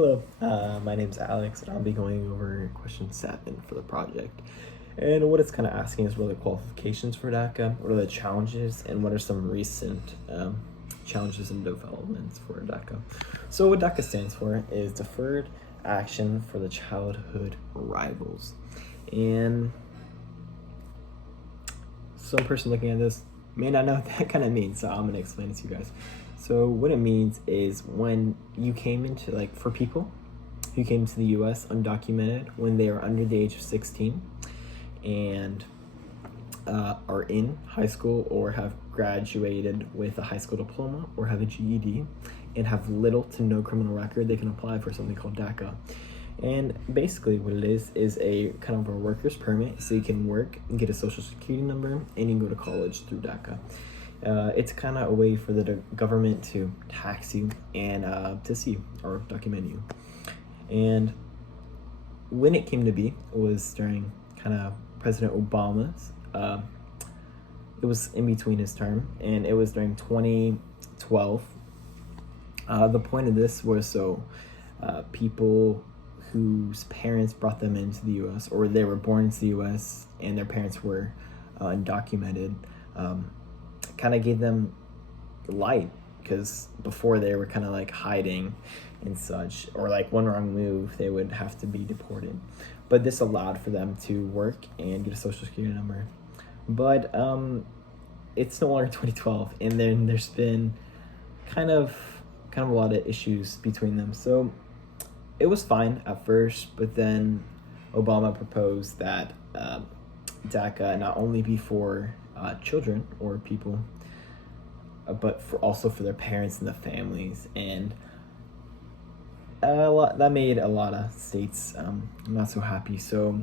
Hello, my name's Alex, and I'll be going over question 7 for the project. And what it's kind of asking is what are the qualifications for DACA, what are the challenges, and what are some recent challenges and developments for DACA. So, what DACA stands for is Deferred Action for the Childhood Arrivals. And some person looking at this may not know what that kind of means, so I'm going to explain it to you guys. So what it means is when you came into, like, for people who came to the US undocumented when they are under the age of 16 and are in high school or have graduated with a high school diploma or have a GED and have little to no criminal record, they can apply for something called DACA. And basically what it is a kind of a worker's permit, so you can work and get a social security number and you can go to college through DACA. It's kind of a way for the government to tax you and to see you or document you. And when it came to be, it was during kind of President Obama's, it was in between his term, and it was during 2012. The point of this was so people whose parents brought them into the U.S. or they were born into the U.S. and their parents were undocumented, kind of gave them light, because before they were kind of like hiding and such, or like one wrong move they would have to be deported. But this allowed for them to work and get a social security number. But it's no longer 2012, and then there's been kind of a lot of issues between them. So it was fine at first, but then Obama proposed that DACA not only be for children or people, but also for their parents and the families, and that made a lot of states not so happy. So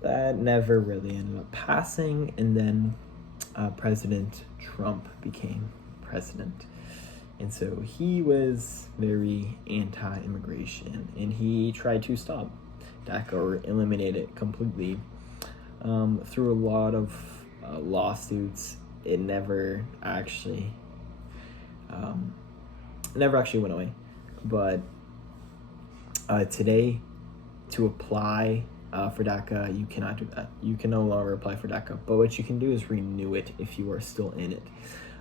that never really ended up passing, and then President Trump became president. And so he was very anti-immigration, and he tried to stop DACA or eliminate it completely. Through a lot of lawsuits, it never actually went away. But today, to apply for DACA, you cannot do that. You can no longer apply for DACA. But what you can do is renew it if you are still in it.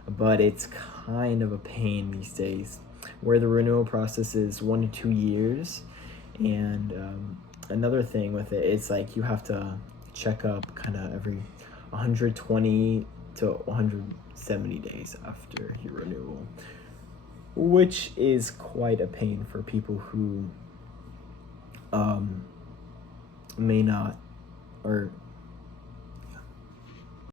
But it's kind of a pain these days, where the renewal process is 1 to 2 years. And another thing with it, it's like you have to check up kind of every 120 to 170 days after your renewal, which is quite a pain for people who may not, or